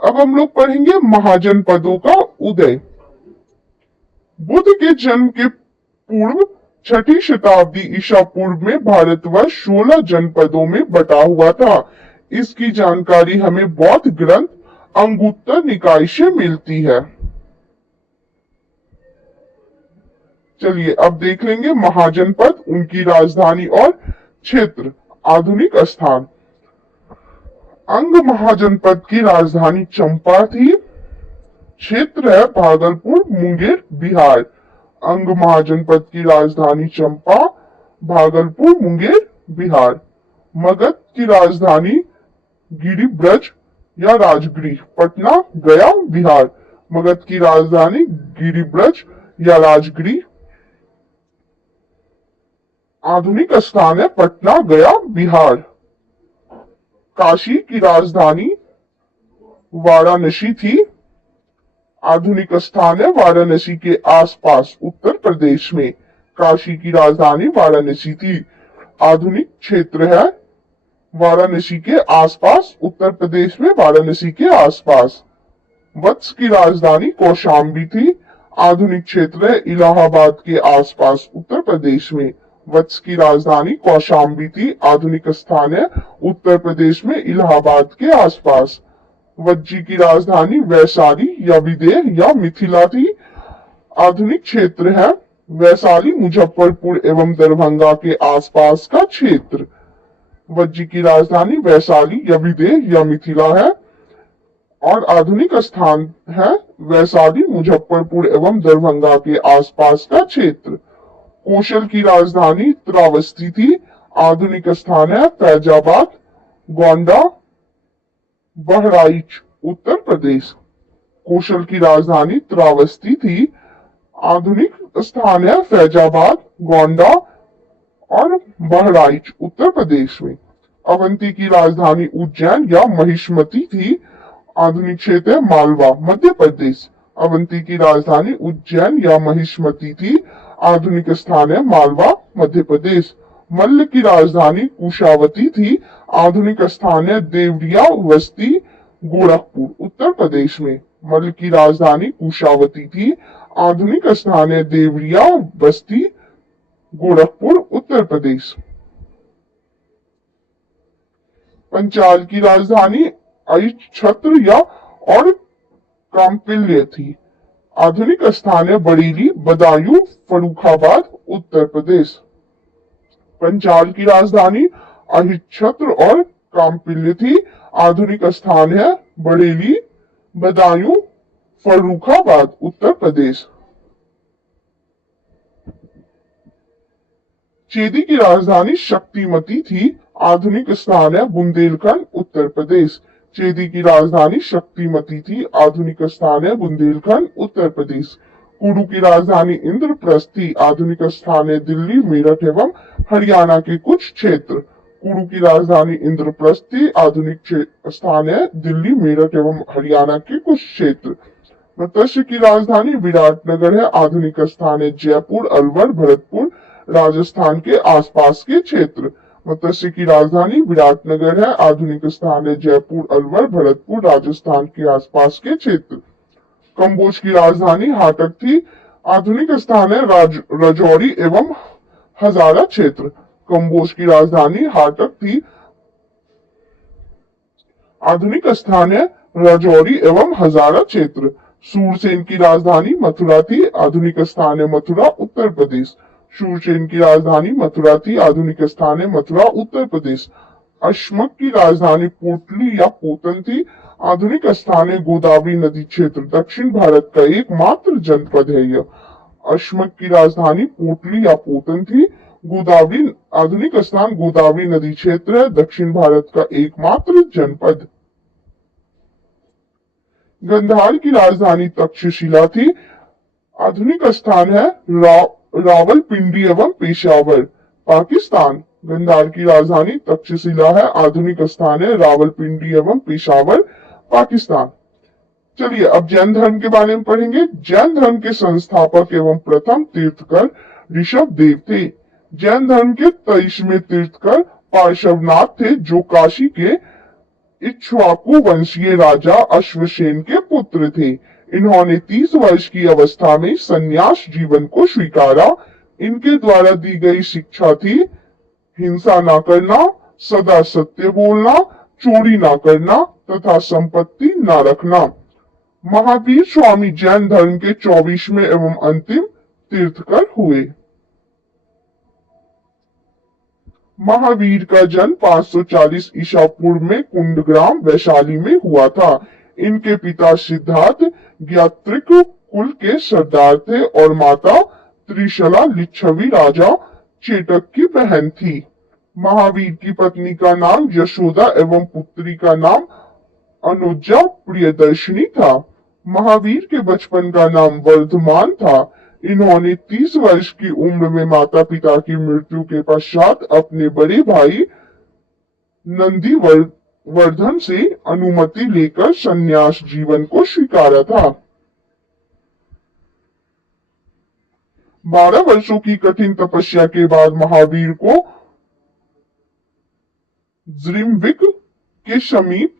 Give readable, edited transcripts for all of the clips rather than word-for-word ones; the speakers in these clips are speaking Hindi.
अब हम लोग पढ़ेंगे महाजनपदों का उदय। बुद्ध के जन्म के पूर्व छठी शताब्दी ईसा पूर्व में भारतवर्ष 16 जनपदों में बटा हुआ था। इसकी जानकारी हमें बौद्ध ग्रंथ अंगुत्तर निकाय से मिलती है। चलिए अब देख लेंगे महाजनपद, उनकी राजधानी और क्षेत्र, आधुनिक स्थान। अंग महाजनपद की राजधानी चंपा थी। क्षेत्र है भागलपुर, मुंगेर, बिहार। अंग महाजनपद की राजधानी चंपा, भागलपुर, मुंगेर, बिहार। मगध की राजधानी गिरिब्रज या राजगृह, पटना, गया, बिहार। मगध की राजधानी गिरिब्रज या राजगृह। आधुनिक स्थान है पटना, गया, बिहार। काशी की राजधानी वाराणसी थी। आधुनिक स्थान है वाराणसी के आसपास, उत्तर प्रदेश में। काशी की राजधानी वाराणसी थी। आधुनिक क्षेत्र है वाराणसी के आसपास, उत्तर प्रदेश में, वाराणसी के आसपास। वत्स की राजधानी कौशाम्बी थी। आधुनिक क्षेत्र है इलाहाबाद के आसपास, उत्तर प्रदेश में। वत्स की राजधानी कौशाम्बी थी। आधुनिक स्थान है उत्तर प्रदेश में, इलाहाबाद के आसपास। वज्जी की राजधानी वैशाली या विदेह या मिथिला थी। आधुनिक क्षेत्र है वैशाली, मुजफ्फरपुर एवं दरभंगा के आसपास का क्षेत्र। वज्जी की राजधानी वैशाली या विदेह या मिथिला है और आधुनिक स्थान है वैशाली, मुजफ्फरपुर एवं दरभंगा के आसपास का क्षेत्र। कौशल की राजधानी त्रावस्ती थी। आधुनिक स्थान है फैजाबाद, गोंडा, बहराइच, उत्तर प्रदेश। कौशल की राजधानी त्रावस्ती थी। आधुनिक स्थान है फैजाबाद, गोंडा और बहराइच, उत्तर प्रदेश में। अवंती की राजधानी उज्जैन या महिष्मती थी। आधुनिक क्षेत्र है मालवा, मध्य प्रदेश। अवंती की राजधानी उज्जैन या महिष्मती थी। आधुनिक स्थान है मालवा, मध्य प्रदेश। मल्ल की राजधानी कुशावती थी। आधुनिक स्थान है देवरिया, बस्ती, गोरखपुर, उत्तर प्रदेश में। मल्ल की राजधानी कुशावती थी। आधुनिक स्थान है देवरिया, बस्ती, गोरखपुर, उत्तर प्रदेश। पंचाल की राजधानी अहिच्छत्र या और कांपिल्य थी। आधुनिक स्थान है बरेली, बदायूं, फर्रुखाबाद, उत्तर प्रदेश। पंचाल की राजधानी अहिच्छत्र और कांपिल्य थी। आधुनिक स्थान है बरेली, बदायूं, फर्रुखाबाद, उत्तर प्रदेश। चेदी की राजधानी शक्तिमती थी। आधुनिक स्थान है बुंदेलखंड, उत्तर प्रदेश। चेदी की राजधानी शक्तिमती थी। आधुनिक स्थान है बुंदेलखंड, उत्तर प्रदेश। कुरु की राजधानी इंद्रप्रस्थ थी। आधुनिक स्थान है दिल्ली, मेरठ एवं हरियाणा के कुछ क्षेत्र। कुरु की राजधानी इंद्रप्रस्थ थी। आधुनिक स्थान है दिल्ली, मेरठ एवं हरियाणा के कुछ क्षेत्र। मत्स्य की राजधानी विराटनगर है। आधुनिक स्थान है जयपुर, अलवर, भरतपुर, राजस्थान के आसपास के क्षेत्र। मत्स्य की राजधानी विराटनगर है। आधुनिक स्थान है जयपुर, अलवर, भरतपुर, राजस्थान के आसपास के क्षेत्र। कंबोज की राजधानी हाटक थी। आधुनिक स्थान है राजौरी एवं हजारा क्षेत्र। कंबोज की राजधानी हाटक थी। आधुनिक स्थान है राजौरी एवं हजारा क्षेत्र। सूरसेन की राजधानी मथुरा थी। आधुनिक स्थान है मथुरा, उत्तर प्रदेश। सूरसेन की राजधानी मथुरा थी। आधुनिक स्थान है मथुरा, उत्तर प्रदेश। अश्मक की राजधानी पोटली या पोतन थी। आधुनिक स्थान है गोदावरी नदी क्षेत्र, दक्षिण भारत का एकमात्र जनपद है यह। अश्मक की राजधानी पोटली या पोतन थी। गोदावरी, आधुनिक स्थान गोदावरी नदी क्षेत्र है, दक्षिण भारत का एकमात्र जनपद। गंधार की राजधानी तक्षशिला थी। आधुनिक स्थान है रावलपिंडी एवं पेशावर, पाकिस्तान। गंधार की राजधानी तक्षशिला है। आधुनिक स्थान है रावलपिंडी एवं पेशावर, पाकिस्तान। चलिए अब जैन धर्म के बारे में पढ़ेंगे। जैन धर्म के संस्थापक एवं प्रथम तीर्थकर ऋषभ देव थे। जैन धर्म के 23वें तीर्थकर पार्श्वनाथ थे, जो काशी के इक्ष्वाकु वंशीय राजा अश्वसेन के पुत्र थे। इन्होंने 30 वर्ष की अवस्था में संन्यास जीवन को स्वीकारा। इनके द्वारा दी गई शिक्षा थी हिंसा न करना, सदा सत्य बोलना, चोरी न करना तथा संपत्ति न रखना। महावीर स्वामी जैन धर्म के 24वें एवं अंतिम तीर्थकर हुए। महावीर का जन्म 540 ईसा पूर्व में कुंडग्राम वैशाली में हुआ था। इनके पिता सिद्धार्थ ज्ञात्रिक कुल के सरदार थे और माता त्रिशला लिच्छवी राजा चेटक की बहन थी। महावीर की पत्नी का नाम यशोदा एवं पुत्री का नाम अनुजा प्रियदर्शनी था। महावीर के बचपन का नाम वर्धमान था। इन्होंने 30 वर्ष की उम्र में माता पिता की मृत्यु के पश्चात अपने बड़े भाई नंदी वर्धन से अनुमति लेकर संन्यास जीवन को स्वीकारा था। 12 वर्षों की कठिन तपस्या के बाद महावीर को ज्रिमविक के समीप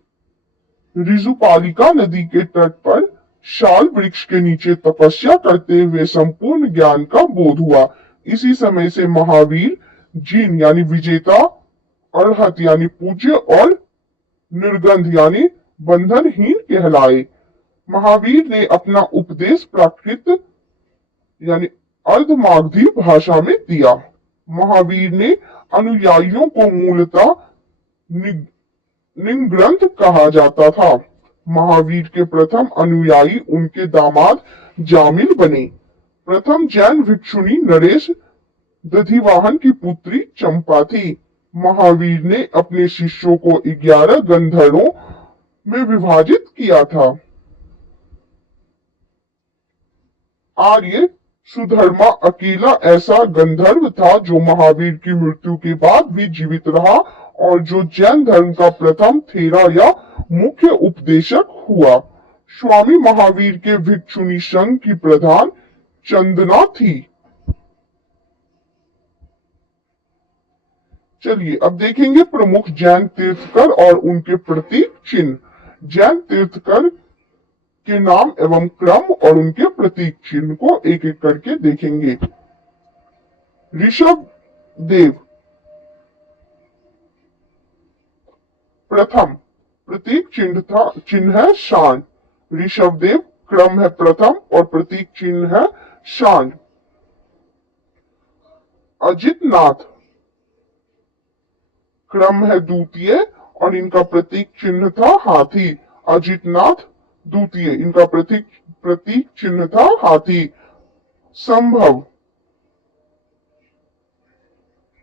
रिजुपालिका नदी के तट पर शाल वृक्ष के नीचे तपस्या करते हुए संपूर्ण ज्ञान का बोध हुआ। इसी समय से महावीर जीन यानी विजेता, अरहत यानी पूज्य और निर्गंध यानी बंधनहीन कहलाए। महावीर ने अपना उपदेश प्राकृत यानी अर्धमागधी भाषा में दिया। महावीर ने अनुयायियों को मूलतः निग्रंथ कहा जाता था। महावीर के प्रथम अनुयायी उनके दामाद जामिल बने। प्रथम जैन भिक्षुणी नरेश दधिवाहन की पुत्री चंपा थी। महावीर ने अपने शिष्यों को 11 गंधर्वों में विभाजित किया था। आर्य सुधर्मा अकेला ऐसा गंधर्व था जो महावीर की मृत्यु के बाद भी जीवित रहा और जो जैन धर्म का प्रथम थेरा या मुख्य उपदेशक हुआ। स्वामी महावीर के भिक्षुणी संघ की प्रधान चंदना थी। चलिए अब देखेंगे प्रमुख जैन तीर्थकर और उनके प्रतीक चिन्ह। जैन तीर्थकर के नाम एवं क्रम और उनके प्रतीक चिन्ह को एक एक करके देखेंगे। ऋषभ देव प्रथम, प्रतीक चिन्ह है शान। ऋषभ देव क्रम है प्रथम और प्रतीक चिन्ह है शान। अजित नाथ क्रम है द्वितीय और इनका प्रतीक चिन्ह था हाथी। अजित नाथ द्वितीय, इनका प्रतीक चिन्ह था हाथी। संभव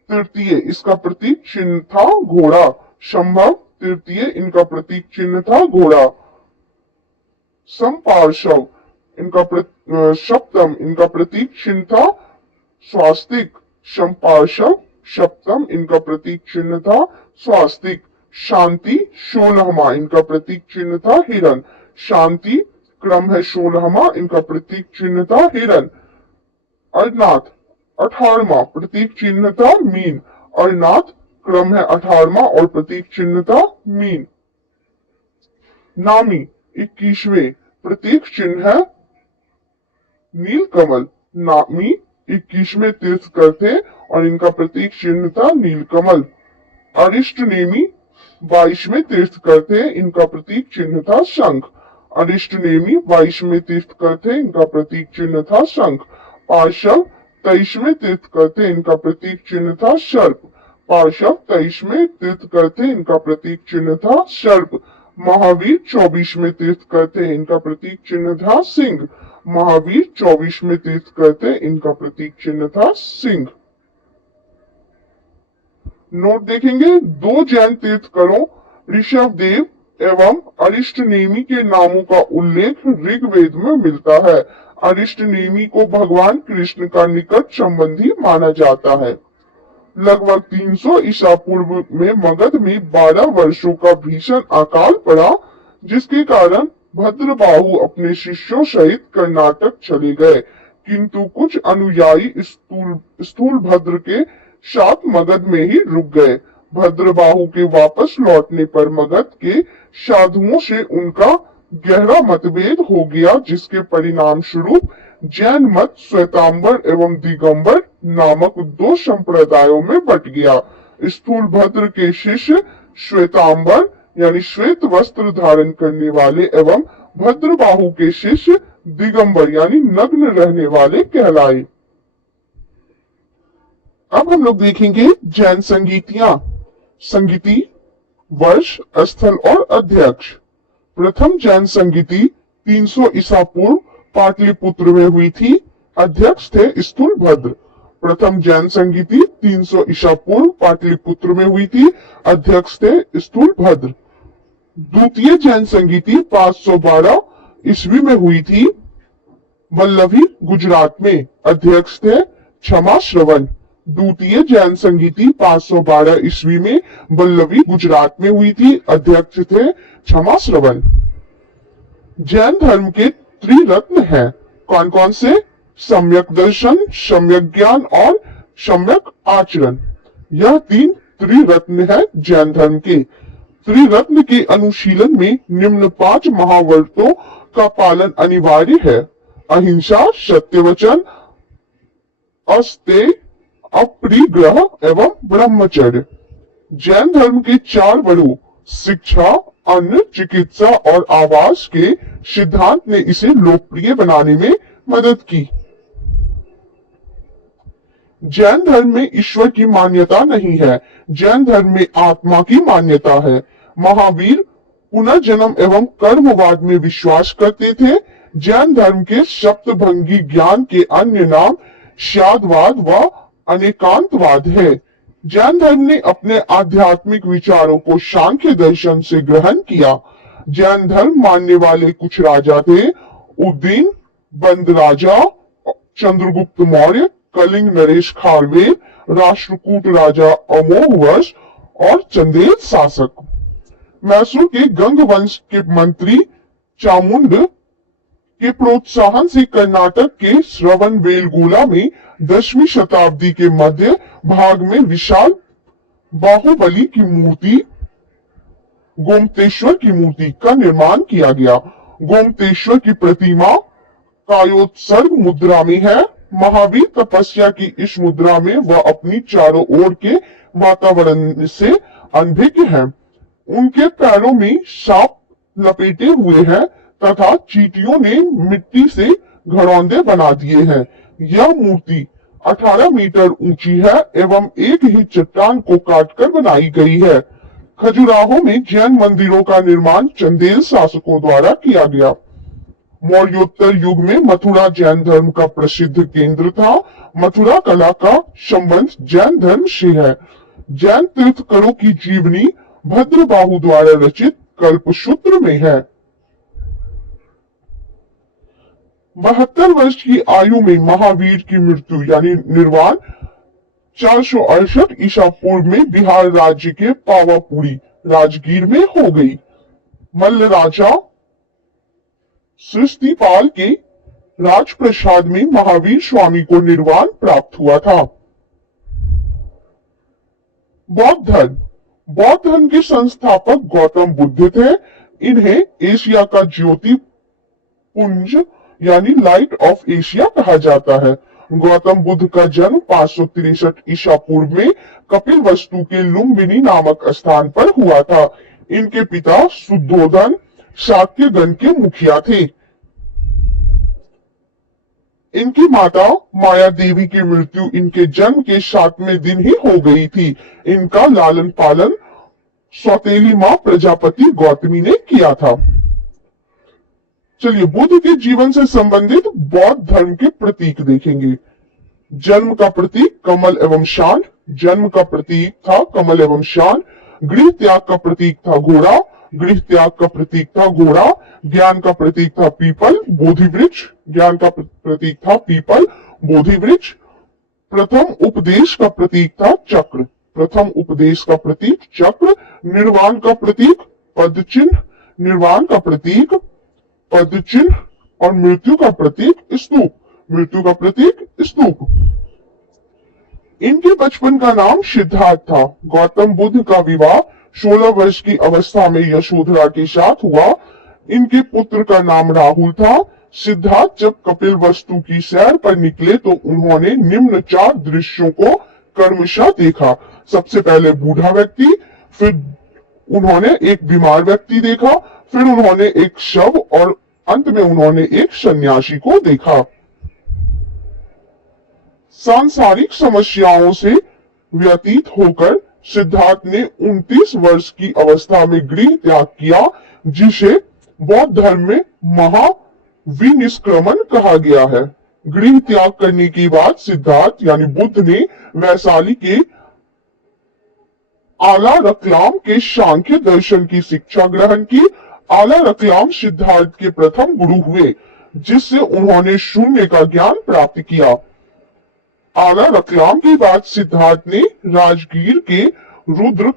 तृतीय, इसका प्रतीक चिन्ह था घोड़ा। संभव तृतीय, इनका प्रतीक चिन्ह था घोड़ा। संपार्श्व इनका सप्तम, इनका प्रतीक चिन्ह था स्वास्तिक। संपार्श्व सप्तम, इनका प्रतीक चिन्ह था स्वास्तिक। शांति 16वां, इनका प्रतीक चिन्ह था हिरण। शांति क्रम है 16वां, इनका प्रतीक चिन्ह था हिरण। अरनाथ 18वां, प्रतीक चिन्ह था मीन। अरनाथ क्रम है 18वां और प्रतीक चिन्ह था मीन। नामी 21वें, प्रतीक चिन्ह है नीलकमल। नामी 21वें तीर्थकर थे और इनका प्रतीक चिन्ह था नीलकमल। अरिष्ट नेमी 22वें तीर्थकर थे, इनका प्रतीक चिन्ह था शंख। अरिष्ट नेमी 22वें तीर्थकर थे, इनका प्रतीक चिन्ह था शंख। पार्श्व 23वें तीर्थकर थे, इनका प्रतीक चिन्ह था सर्प। पार्श्व 23वें तीर्थकर थे, इनका प्रतीक चिन्ह था सर्प। महावीर 24वें तीर्थकर थे, इनका प्रतीक चिन्ह था सिंह। महावीर 24वें तीर्थकर थे, इनका प्रतीक चिन्ह था सिंह। नोट देखेंगे, 2 जैन तीर्थकरों ऋषभ देव एवं अरिष्ट नेमी के नामों का उल्लेख ऋग्वेद में मिलता है। अरिष्ट नेमी को भगवान कृष्ण का निकट संबंधी माना जाता है। लगभग 300 ईसा पूर्व में मगध में 12 वर्षों का भीषण अकाल पड़ा, जिसके कारण भद्रबाहु अपने शिष्यों सहित कर्नाटक चले गए, किंतु कुछ अनुयायी स्थूल भद्र के साथ मगध में ही रुक गए। भद्रबाहु के वापस लौटने पर मगध के साधुओं से उनका गहरा मतभेद हो गया, जिसके परिणाम स्वरूप जैन मत श्वेतांबर एवं दिगंबर नामक दो संप्रदायों में बट गया। स्थूलभद्र के शिष्य श्वेतांबर यानी श्वेत वस्त्र धारण करने वाले एवं भद्रबाहु के शिष्य दिगंबर यानी नग्न रहने वाले कहलाए। अब हम लोग देखेंगे जैन संगीतियां। संगीति, वर्ष, स्थल और अध्यक्ष। प्रथम जैन संगीति 300 ईसा पूर्व पाटलिपुत्र में हुई थी। अध्यक्ष थे स्थूलभद्र। प्रथम जैन संगीति 300 ईसा पूर्व पाटलिपुत्र में हुई थी। अध्यक्ष थे स्थूलभद्र। द्वितीय जैन संगीति 512 ईस्वी में हुई थी, वल्लभी गुजरात में। अध्यक्ष थे क्षमा श्रवण। द्वितीय जैन संगीति 512 ईस्वी में वल्लभी गुजरात में हुई थी। अध्यक्ष थे क्षमा श्रवण। जैन धर्म के त्रिरत्न हैं। कौन कौन से? सम्यक दर्शन, सम्यक ज्ञान और सम्यक आचरण। यह तीन त्रिरत्न है जैन धर्म के। त्रिरत्न के अनुशीलन में निम्न 5 महाव्रतों का पालन अनिवार्य है। अहिंसा, सत्यवचन, अस्तेय, अपरिग्रह एवं ब्रह्मचर्य। जैन धर्म के 4 बड़ों शिक्षा, अन्न, चिकित्सा और आवास के सिद्धांत ने इसे लोकप्रिय बनाने में मदद की। जैन धर्म में ईश्वर की मान्यता नहीं है। जैन धर्म में आत्मा की मान्यता है। महावीर पुनर्जन्म एवं कर्मवाद में विश्वास करते थे। जैन धर्म के सप्तभंगी ज्ञान के अन्य नाम श्यादवाद व अनेकांतवाद है। जैन धर्म ने अपने आध्यात्मिक विचारों को सांख्य दर्शन से ग्रहण किया। जैन धर्म मानने वाले कुछ राजा थे: उद्दीन, बंद राजा, चंद्रगुप्त मौर्य, कलिंग नरेश खारवेल, राष्ट्रकूट राजा अमोघवर्ष और चंदेल शासक। मैसूर के गंग वंश के मंत्री चामुंड के प्रोत्साहन से कर्नाटक के श्रवणबेलगोला में 10वीं शताब्दी के मध्य भाग में विशाल बाहुबली की मूर्ति, गोमतेश्वर की मूर्ति का निर्माण किया गया। गोमतेश्वर की प्रतिमा कायोत्सर्ग मुद्रा में है। महावीर तपस्या की इस मुद्रा में वह अपनी चारों ओर के वातावरण से अनभिज्ञ है। उनके पैरों में सांप लपेटे हुए हैं तथा चींटियों ने मिट्टी से घरौंदे बना दिए हैं। यह मूर्ति 18 मीटर ऊंची है एवं एक ही चट्टान को काटकर बनाई गई है। खजुराहो में जैन मंदिरों का निर्माण चंदेल शासकों द्वारा किया गया। मौर्योत्तर युग में मथुरा जैन धर्म का प्रसिद्ध केंद्र था। मथुरा कला का संबंध जैन धर्म से है। जैन तीर्थकरों की जीवनी भद्रबाहु द्वारा रचित कल्पसूत्र में है। 72 वर्ष की आयु में महावीर की मृत्यु यानी निर्वाण 468 ईसा पूर्व में बिहार राज्य के पावापुरी राजगीर में हो गई। मल्ल राजा सृष्टिपाल के राजप्रसाद में महावीर स्वामी को निर्वाण प्राप्त हुआ था। बौद्ध धर्म। बौद्ध धर्म के संस्थापक गौतम बुद्ध थे। इन्हें एशिया का ज्योति पुंज यानी लाइट ऑफ एशिया कहा जाता है। गौतम बुद्ध का जन्म 563 ईसा पूर्व में कपिल वस्तु के लुम्बिनी नामक स्थान पर हुआ था। इनके पिता शुद्धोधन शाक्यगण के मुखिया थे। इनकी माता माया देवी की मृत्यु इनके जन्म के 7वें दिन ही हो गई थी। इनका लालन पालन सौतेली मां प्रजापति गौतमी ने किया था। चलिए बुद्ध के जीवन से संबंधित बौद्ध धर्म के प्रतीक देखेंगे। जन्म का प्रतीक कमल एवं शान। जन्म का प्रतीक था कमल एवं शान। गृह त्याग का प्रतीक था घोड़ा। गृह त्याग का प्रतीक था घोड़ा। ज्ञान का प्रतीक था पीपल बोधि वृक्ष। ज्ञान का प्रतीक था पीपल बोधि वृक्ष। प्रथम उपदेश का प्रतीक था चक्र। प्रथम उपदेश का प्रतीक चक्र। निर्वाण का प्रतीक पद चिन्ह। निर्वाण का प्रतीक पद चिन्ह और मृत्यु का प्रतीक स्तूप। मृत्यु का प्रतीक स्तूप। इनके बचपन का नाम सिद्धार्थ था। गौतम बुद्ध का विवाह 16 वर्ष की अवस्था में यशोधरा के साथ हुआ। इनके पुत्र का नाम राहुल था। सिद्धार्थ जब कपिल वस्तु की सैर पर निकले तो उन्होंने निम्न 4 दृश्यों को कर्मशः देखा। सबसे पहले बूढ़ा व्यक्ति, फिर उन्होंने एक बीमार व्यक्ति देखा, फिर उन्होंने एक शव और अंत में उन्होंने एक सन्यासी को देखा। सांसारिक समस्याओं से व्यतीत होकर सिद्धार्थ ने 29 वर्ष की अवस्था में गृह त्याग किया, जिसे बौद्ध धर्म में महाविनिष्क्रमण कहा गया है। गृह त्याग करने के बाद सिद्धार्थ यानी बुद्ध ने वैशाली के आला रतलाम के सांख्य दर्शन की शिक्षा ग्रहण की। आला रतलाम सिद्धार्थ के प्रथम गुरु हुए, जिससे उन्होंने शून्य का ज्ञान प्राप्त किया। आला रतलाम के बाद सिद्धार्थ ने राजगीर के रुद्र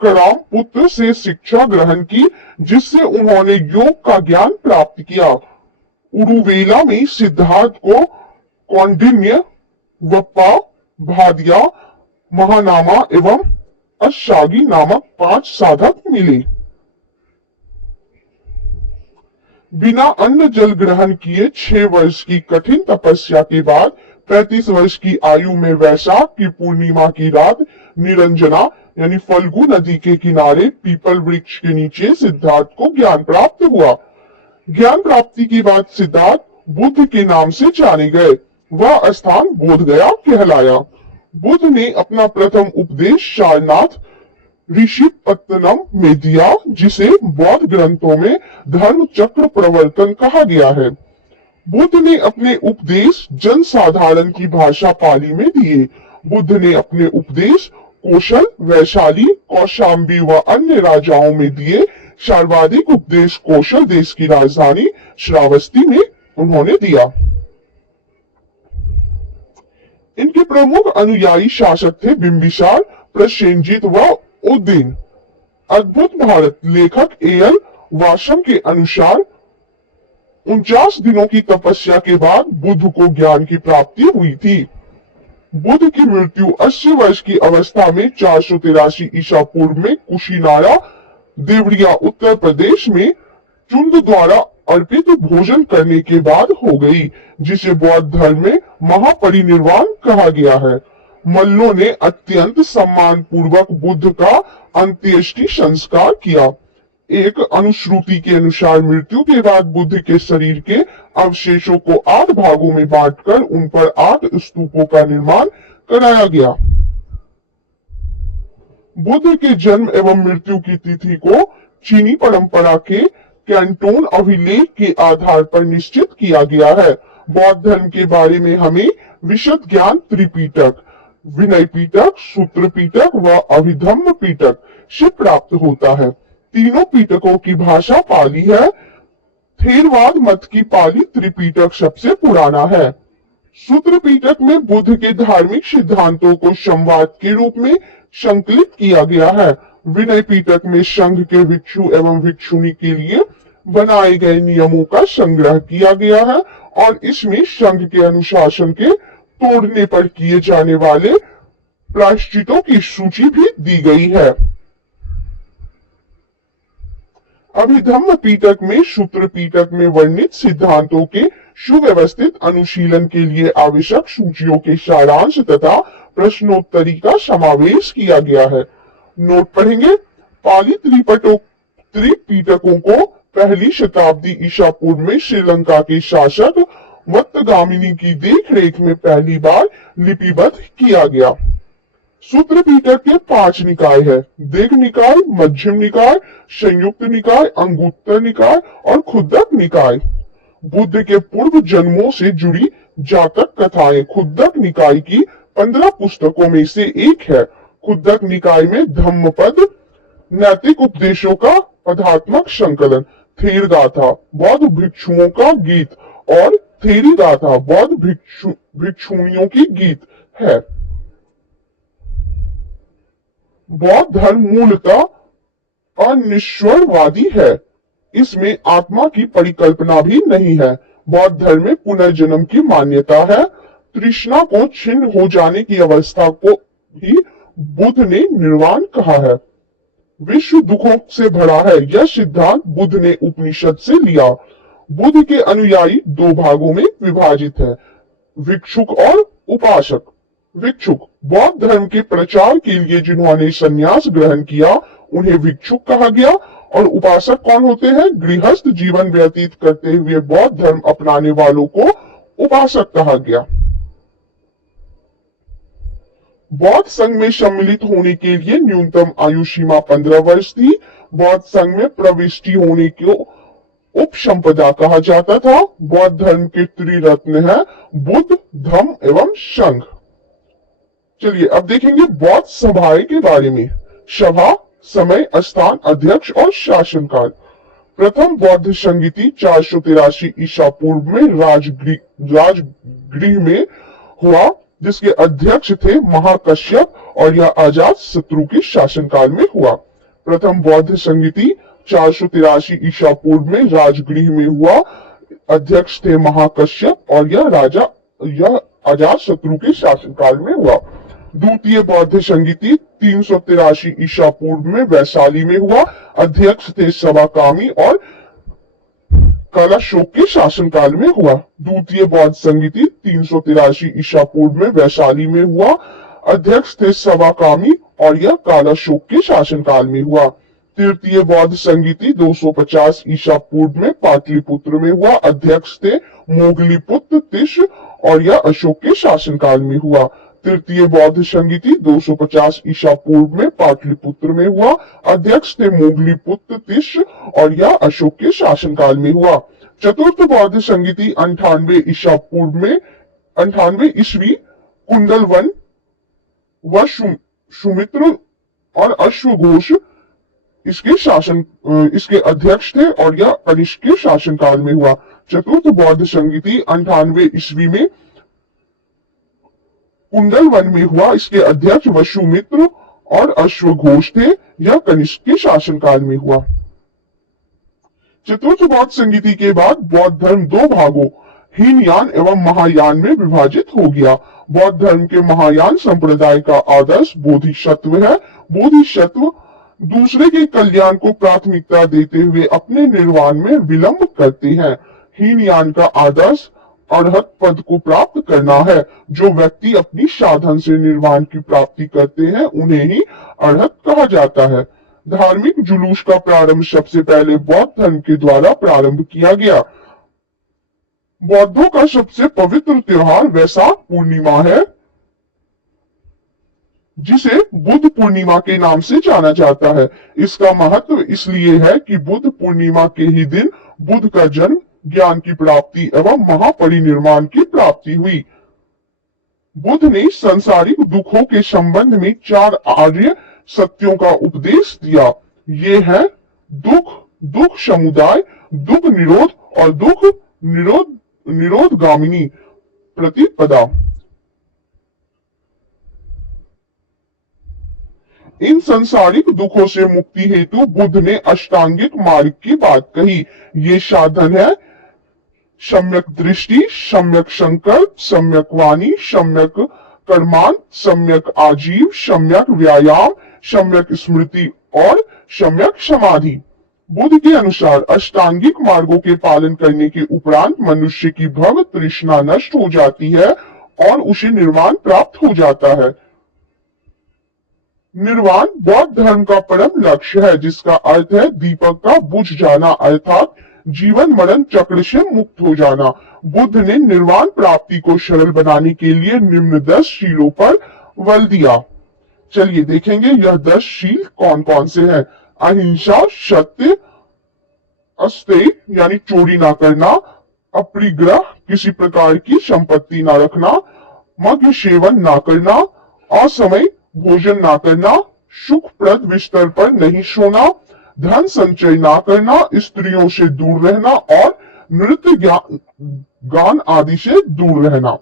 कराम पुत्र से शिक्षा ग्रहण की, जिससे उन्होंने योग का ज्ञान प्राप्त किया। उरुवेला में सिद्धार्थ को कौंडिन्य, वप्पा, भादिया, महानामा एवं अशागी नामक 5 साधक मिले। बिना अन्न जल ग्रहण किए 6 वर्ष की कठिन तपस्या के बाद 35 वर्ष की आयु में वैशाख की पूर्णिमा की रात निरंजना यानी फल्गु नदी के किनारे पीपल वृक्ष के नीचे सिद्धार्थ को ज्ञान प्राप्त हुआ। ज्ञान प्राप्ति के बाद सिद्धार्थ बुद्ध के नाम से जाने गए। वह स्थान बोधगया कहलाया। बुद्ध ने अपना प्रथम उपदेश सारनाथ ऋषिपत्तनम में दिया, जिसे बौद्ध ग्रंथों में धर्म चक्र प्रवर्तन कहा गया है। बुद्ध ने अपने उपदेश जनसाधारण की भाषा पाली में दिए। बुद्ध ने अपने उपदेश कौशल, वैशाली, कौशांबी व अन्य राजाओं में दिए। सर्वाधिक उपदेश कौशल देश की राजधानी श्रावस्ती में उन्होंने दिया। इनके प्रमुख अनुयायी शासक थे बिंबिसार, प्रसेनजीत व उदयन। अद्भुत भारत लेखक एएल वाशम के अनुसार 49 दिनों की तपस्या के बाद बुद्ध को ज्ञान की प्राप्ति हुई थी। बुद्ध की मृत्यु 80 वर्ष की अवस्था में 483 ईसा पूर्व में कुशीनारा, देवरिया, उत्तर प्रदेश में चुंद द्वारा अर्पित भोजन करने के बाद हो गई, जिसे बौद्ध धर्म में महापरिनिर्वाण कहा गया है। मल्लों ने अत्यंत सम्मान पूर्वक बुद्ध का अंत्येष्टि संस्कार किया। एक अनुश्रुति के अनुसार मृत्यु के बाद बुद्ध के शरीर के अवशेषों को 8 भागों में बांटकर उन पर 8 स्तूपों का निर्माण कराया गया। बुद्ध के जन्म एवं मृत्यु की तिथि को चीनी परंपरा के कैंटोन अभिलेख के आधार पर निश्चित किया गया है। बौद्ध धर्म के बारे में हमें विशद ज्ञान त्रिपिटक, विनय पिटक, सूत्र पिटक व अभिधम्म पिटक से प्राप्त होता है। तीनों पिटकों की भाषा पाली है। थेरवाद मत की पाली त्रिपिटक सबसे पुराना है। सूत्र पिटक में बुद्ध के धार्मिक सिद्धांतों को संवाद के रूप में संकलित किया गया है। विनय पिटक में संघ के भिक्षु एवं भिक्षुणी के लिए बनाए गए नियमों का संग्रह किया गया है और इसमें संघ के अनुशासन के तोड़ने पर किए जाने वाले प्रायश्चितों की सूची भी दी गई है। अभिधम्म पीटक में सूत्र पीटक में वर्णित सिद्धांतों के सुव्यवस्थित अनुशीलन के लिए आवश्यक सूचियों के सारांश तथा प्रश्नोत्तरी का समावेश किया गया है। नोट पढ़ेंगे। पाली त्रिपिटकों को पहली शताब्दी ईसा पूर्व में श्रीलंका के शासक वत्तगामिनी की देखरेख में पहली बार लिपिबद्ध किया गया। सूत्र पिटक के 5 निकाय है। दीर्घ निकाय, मध्यम निकाय, संयुक्त निकाय, अंगुत्तर निकाय और खुद्दक निकाय। बुद्ध के पूर्व जन्मों से जुड़ी जातक कथाएं खुद्दक निकाय की 15 पुस्तकों में से एक है। खुद्दक निकाय में धम्मपद नैतिक उपदेशों का पदात्मक संकलन, थेर गाथा बौद्ध भिक्षुओं का गीत और थेरी गाथा बौद्ध भिक्षुणियों की गीत है। बौद्ध धर्म मूलतः अनिश्वरवादी है। इसमें आत्मा की परिकल्पना भी नहीं है। बौद्ध धर्म में पुनर्जन्म की मान्यता है। तृष्णा को छिन्न हो जाने की अवस्था को ही बुद्ध ने निर्वाण कहा है। विश्व दुखों से भरा है, यह सिद्धांत बुद्ध ने उपनिषद से लिया। बुद्ध के अनुयायी दो भागों में विभाजित है, भिक्षुक और उपासक। भिक्षुक बौद्ध धर्म के प्रचार के लिए जिन्होंने संन्यास ग्रहण किया उन्हें भिक्षुक कहा गया, और उपासक कौन होते हैं? गृहस्थ जीवन व्यतीत करते हुए बौद्ध धर्म अपनाने वालों को उपासक कहा गया। बौद्ध संघ में सम्मिलित होने के लिए न्यूनतम आयु सीमा 15 वर्ष थी। बौद्ध संघ में प्रविष्टि होने को उपसंपदा कहा जाता था। बौद्ध धर्म के त्रिरत्न है बुद्ध, धम्म एवं संघ। चलिए अब देखेंगे बौद्ध सभाएं के बारे में। सभा, समय, स्थान, अध्यक्ष और शासनकाल। प्रथम बौद्ध संगीति 483 ईसा पूर्व में राजगृह में हुआ, जिसके अध्यक्ष थे महाकश्यप, और यह अजात शत्रु के शासनकाल में हुआ। प्रथम बौद्ध संगीति 483 ईसा पूर्व में राजगृह में हुआ, अध्यक्ष थे महाकश्यप, और यह अजात शत्रु के शासनकाल में हुआ। द्वितीय बौद्ध संगीति 383 ईसा पूर्व में वैशाली में हुआ, अध्यक्ष थे सवाकामी, और कालाशोक के शासनकाल में हुआ। द्वितीय बौद्ध संगीति 383 ईसा पूर्व में वैशाली में हुआ, अध्यक्ष थे सवाकामी, और यह कालाशोक के शासनकाल में हुआ। तृतीय बौद्ध संगीति 250 ईसा पूर्व में पाटलिपुत्र में हुआ, अध्यक्ष थे मोगलीपुत्र तिश, और यह अशोक के शासनकाल में हुआ। तृतीय बौद्ध संगीति 250 ईसा पूर्व में पाटलिपुत्र में हुआ, अध्यक्ष थे मोगलीपुत्र तिश, और यह अशोक के शासनकाल में हुआ। चतुर्थ बौद्ध संगीति 98 ईसा पूर्व में 98 ईस्वी कुंडलवन व सुमित्र और अश्वघोष इसके अध्यक्ष थे, और यह कनिष्क के शासनकाल में हुआ। चतुर्थ बौद्ध संगीति 98 ईस्वी में कुंडलवन में हुआ, इसके अध्यक्ष वसुमित्र और अश्वघोष थे, यह कनिष्क के शासनकाल में हुआ। चतुर्थ बौद्ध संगीति के बाद बौद्ध धर्म दो भागों हीनयान एवं महायान में विभाजित हो गया। बौद्ध धर्म के महायान संप्रदाय का आदर्श बोधिसत्व है। बोधिसत्व दूसरे के कल्याण को प्राथमिकता देते हुए अपने निर्वाण में विलंब करते हैं। हीनयान का आदर्श अरहत पद को प्राप्त करना है। जो व्यक्ति अपनी साधन से निर्वाण की प्राप्ति करते हैं उन्हें ही अरहत कहा जाता है। धार्मिक जुलूस का प्रारंभ सबसे पहले बौद्ध धर्म के द्वारा प्रारंभ किया गया। बौद्धों का सबसे पवित्र त्योहार वैशाख पूर्णिमा है, जिसे बुद्ध पूर्णिमा के नाम से जाना जाता है। इसका महत्व इसलिए है कि बुद्ध पूर्णिमा के ही दिन बुद्ध का जन्म, ज्ञान की प्राप्ति एवं महापरिनिर्वाण की प्राप्ति हुई। बुद्ध ने संसारिक दुखों के संबंध में 4 आर्य सत्यों का उपदेश दिया। ये है दुख, दुख समुदाय, दुख निरोध और दुख निरोधगामिनी प्रतिपदा। इन संसारिक दुखों से मुक्ति हेतु बुद्ध ने अष्टांगिक मार्ग की बात कही। ये साधन है सम्यक दृष्टि, सम्यक संकल्प, सम्यक वाणी, सम्यक कर्मांत, सम्यक आजीव, सम्यक व्यायाम, सम्यक स्मृति और सम्यक समाधि। बुद्ध के अनुसार अष्टांगिक मार्गों के पालन करने के उपरांत मनुष्य की भव तृष्णा नष्ट हो जाती है और उसे निर्वाण प्राप्त हो जाता है। निर्वाण बौद्ध धर्म का परम लक्ष्य है, जिसका अर्थ है दीपक का बुझ जाना, अर्थात जीवन मरण चक्र से मुक्त हो जाना। बुद्ध ने निर्वाण प्राप्ति को सरल बनाने के लिए निम्न 10 शीलों पर बल दिया। चलिए देखेंगे यह 10 शील कौन कौन से हैं। अहिंसा, सत्य, अस्तेय यानी चोरी ना करना, अपरिग्रह किसी प्रकार की संपत्ति ना रखना, मद्य सेवन ना करना, असमय भोजन ना करना, सुखप्रद बिस्तर पर नहीं सोना, धन संचय ना करना, स्त्रियों से दूर रहना और नृत्य गान आदि से दूर रहना।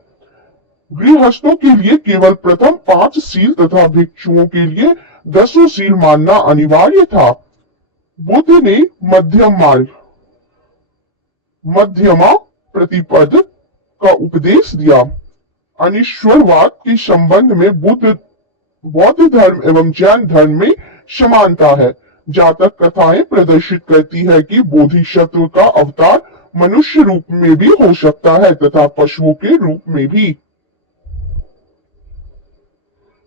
गृहस्थों के लिए केवल प्रथम 5 शील तथा भिक्षुओं के लिए 10 शील मानना अनिवार्य था। बुद्ध ने मध्यम मार्ग, मध्यमा प्रतिपद का उपदेश दिया। अनिश्वरवाद के संबंध में बौद्ध धर्म एवं जैन धर्म में समानता है। जातक कथाएं प्रदर्शित करती है कि बोधिसत्व का अवतार मनुष्य रूप में भी हो सकता है तथा पशुओं के रूप में भी।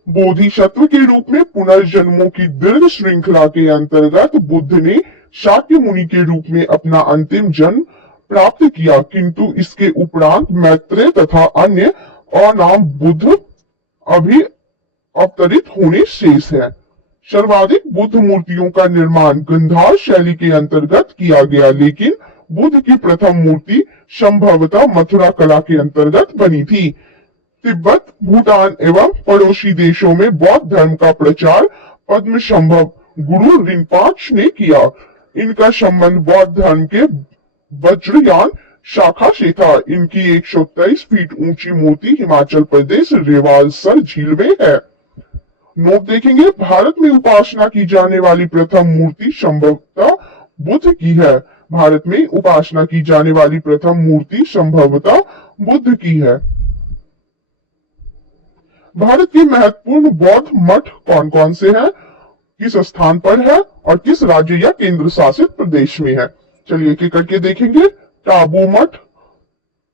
बोधिसत्व के रूप में पुनर्जन्मों की दीर्घ श्रृंखला के अंतर्गत बुद्ध ने शाक्य मुनि के रूप में अपना अंतिम जन्म प्राप्त किया, किंतु इसके उपरांत मैत्रेय तथा अन्य अनाम बुद्ध अभी अवतरित होने शेष है। सर्वाधिक बुद्ध मूर्तियों का निर्माण गंधार शैली के अंतर्गत किया गया, लेकिन बुद्ध की प्रथम मूर्ति संभवतः मथुरा कला के अंतर्गत बनी थी। तिब्बत, भूटान एवं पड़ोसी देशों में बौद्ध धर्म का प्रचार पद्मसंभव गुरु रिंपाच ने किया। इनका संबंध बौद्ध धर्म के वज्रयान शाखा से था। इनकी 123 फीट ऊंची मूर्ति हिमाचल प्रदेश रेवालसर झील में है। नोट देखेंगे, भारत में उपासना की जाने वाली प्रथम मूर्ति संभवतः बुद्ध की है। भारत में उपासना की जाने वाली प्रथम मूर्ति संभवतः बुद्ध की है। भारत के महत्वपूर्ण बौद्ध मठ कौन कौन से हैं, किस स्थान पर है और किस राज्य या केंद्र शासित प्रदेश में है। चलिए एक एक करके देखेंगे। टाबू मठ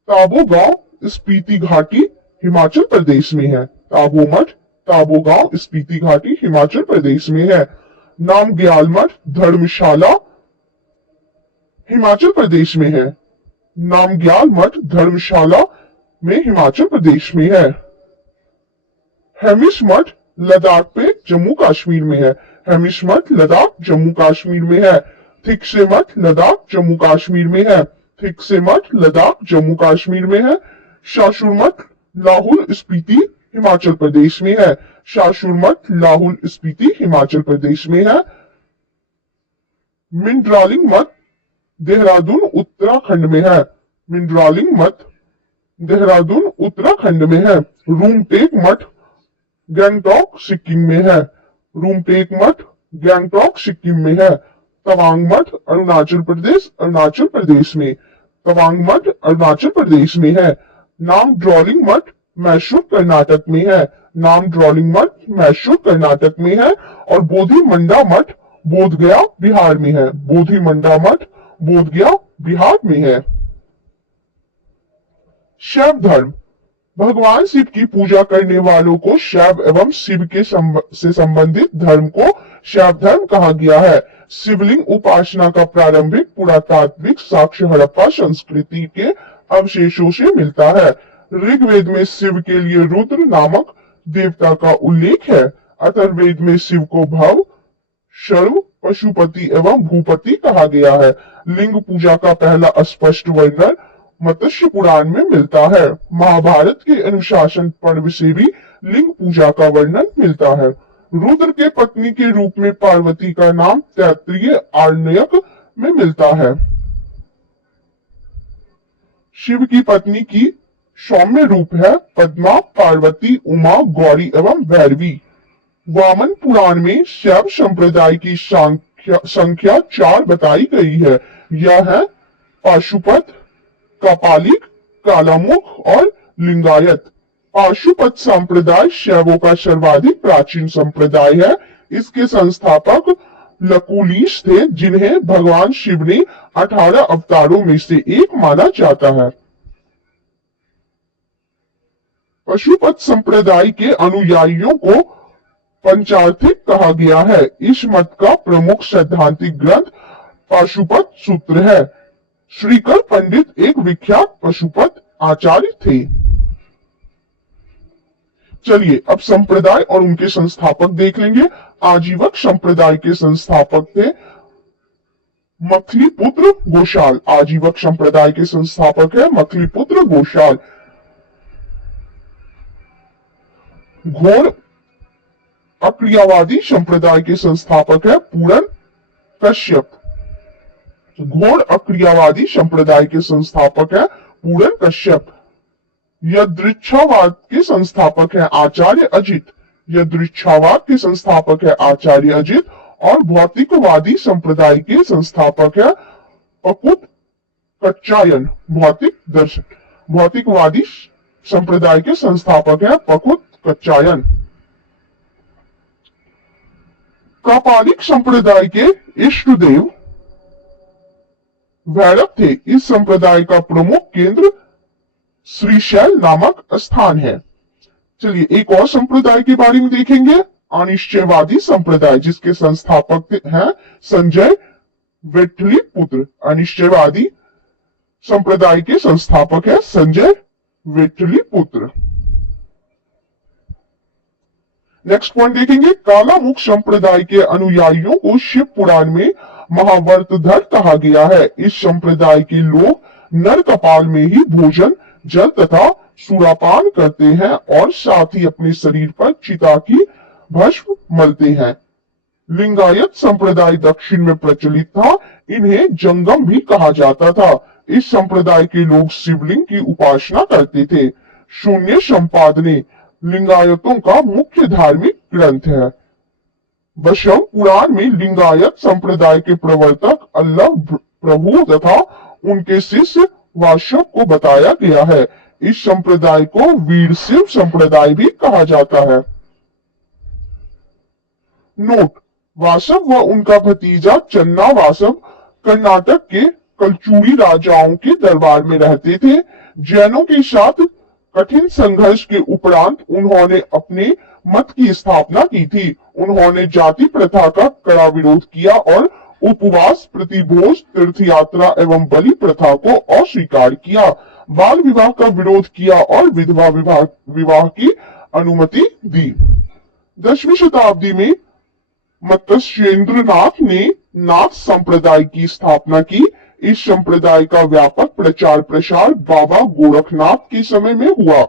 ताबो गांव स्पीति घाटी हिमाचल प्रदेश में है। ताबो मठ ताबो गांव स्पीति घाटी हिमाचल प्रदेश में है। नामग्याल मठ धर्मशाला हिमाचल प्रदेश में है। नामग्याल मठ धर्मशाला में हिमाचल प्रदेश में है। हेमिश मठ लद्दाख पे जम्मू कश्मीर में है। हेमिश मठ लद्दाख जम्मू कश्मीर में है। थिकसे मठ लद्दाख जम्मू कश्मीर में है। थिकसे मठ लद्दाख जम्मू कश्मीर में है। शाशुर मठ लाहौल स्पीति हिमाचल प्रदेश में है। शाशुर मठ लाहौल स्पीति हिमाचल प्रदेश में है। मिंड्रालिंग मठ देहरादून उत्तराखंड में है। मिंड्रालिंग मठ देहरादून उत्तराखंड में है। रूमटेक मठ गंगटोक सिक्किम में है। रूमटेक मठ गंगटोक सिक्किम में है। तवांग मठ अरुणाचल प्रदेश में। तवांग मठ अरुणाचल प्रदेश में है। नाम ड्रॉलिंग मठ मैसूर कर्नाटक में है। नाम ड्रॉलिंग मठ मैसूर कर्नाटक में है। और बोधि मंडा मठ बोधगया बिहार में है। बोधि मंडा मठ बोधगया बिहार में है। शैव धर्म भगवान शिव की पूजा करने वालों को शैव एवं शिव के से संबंधित धर्म को शैव धर्म कहा गया है। शिवलिंग उपासना का प्रारंभिक पुरातात्विक साक्ष्य हड़प्पा संस्कृति के अवशेषों से मिलता है। ऋग्वेद में शिव के लिए रुद्र नामक देवता का उल्लेख है। अथर्ववेद में शिव को भव, शर्व, पशुपति एवं भूपति कहा गया है। लिंग पूजा का पहला स्पष्ट वर्णन मत्स्य पुराण में मिलता है। महाभारत के अनुशासन पर्व से भी लिंग पूजा का वर्णन मिलता है। रुद्र के पत्नी के रूप में पार्वती का नाम तैत्तिरीय आरण्यक में मिलता है। शिव की पत्नी की सौम्य रूप है पद्मा, पार्वती, उमा, गौरी एवं भैरवी। वामन पुराण में शैव संप्रदाय की संख्या 4 बताई गई है। यह है पाशुपत, कपालिक, कालामुख और लिंगायत। पाशुपत संप्रदाय शैवों का सर्वाधिक प्राचीन संप्रदाय है। इसके संस्थापक लकुलिश थे, जिन्हें भगवान शिव ने 18 अवतारों में से एक माना जाता है। पशुपत संप्रदाय के अनुयायियों को पंचार्थिक कहा गया है। इस मत का प्रमुख सैद्धांतिक ग्रंथ पाशुपत सूत्र है। श्रीकर पंडित एक विख्यात पशुपत आचार्य थे। चलिए अब संप्रदाय और उनके संस्थापक देख लेंगे। आजीवक संप्रदाय के संस्थापक थे मखलीपुत्र गोशाल। आजीवक संप्रदाय के संस्थापक है मखलीपुत्र गोशाल। घोर अक्रियावादी संप्रदाय के संस्थापक है पूरन कश्यप। घोर अक्रियावादी संप्रदाय के संस्थापक है पूरन कश्यप। यदृच्छावाद के संस्थापक है आचार्य अजित। यदृच्छावाद के संस्थापक है आचार्य अजित। और भौतिकवादी संप्रदाय के संस्थापक है पकुत कच्चायन। भौतिकवादी संप्रदाय के संस्थापक हैं पकुत कच्चायन। कापालिक संप्रदाय के इष्ट देव भैरव थे। इस संप्रदाय का प्रमुख केंद्र श्रीशैल नामक स्थान है। चलिए एक और संप्रदाय के बारे में देखेंगे, अनिश्चयवादी संप्रदाय, जिसके संस्थापक हैं संजय विठलीपुत्र। अनिश्चयवादी संप्रदाय के संस्थापक है संजय विठलीपुत्र। नेक्स्ट पॉइंट देखेंगे, कालामुख संप्रदाय के अनुयायियों को शिव पुराण में महाव्रतधर कहा गया है। इस संप्रदाय के लोग नर कपाल में ही भोजन, जल तथा सुरापान करते हैं और साथ ही अपने शरीर पर चिता की भस्म मलते हैं। लिंगायत संप्रदाय दक्षिण में प्रचलित था, इन्हें जंगम भी कहा जाता था। इस संप्रदाय के लोग शिवलिंग की उपासना करते थे। शून्य संपादने लिंगायतों का मुख्य धार्मिक ग्रंथ है। वशव पुराण में लिंगायत संप्रदाय के प्रवर्तक अल्लाह प्रभु तथा उनके शिष्य वाशव को बताया गया है। इस संप्रदाय को वीरशैव संप्रदाय भी कहा जाता है। नोट, वासव व उनका भतीजा चन्ना वासव कर्नाटक के कलचुड़ी राजाओं के दरबार में रहते थे। जैनों के साथ कठिन संघर्ष के उपरांत उन्होंने अपने मत की स्थापना की थी। उन्होंने जाति प्रथा का कड़ा विरोध किया और उपवास, प्रतिभोज, तीर्थ यात्रा एवं बलि प्रथा को अस्वीकार किया। बाल विवाह का विरोध किया और विधवा विवाह की अनुमति दी। 10वीं शताब्दी में मत्स्येंद्रनाथ ने नाथ संप्रदाय की स्थापना की। इस संप्रदाय का व्यापक प्रचार प्रसार बाबा गोरखनाथ के समय में हुआ।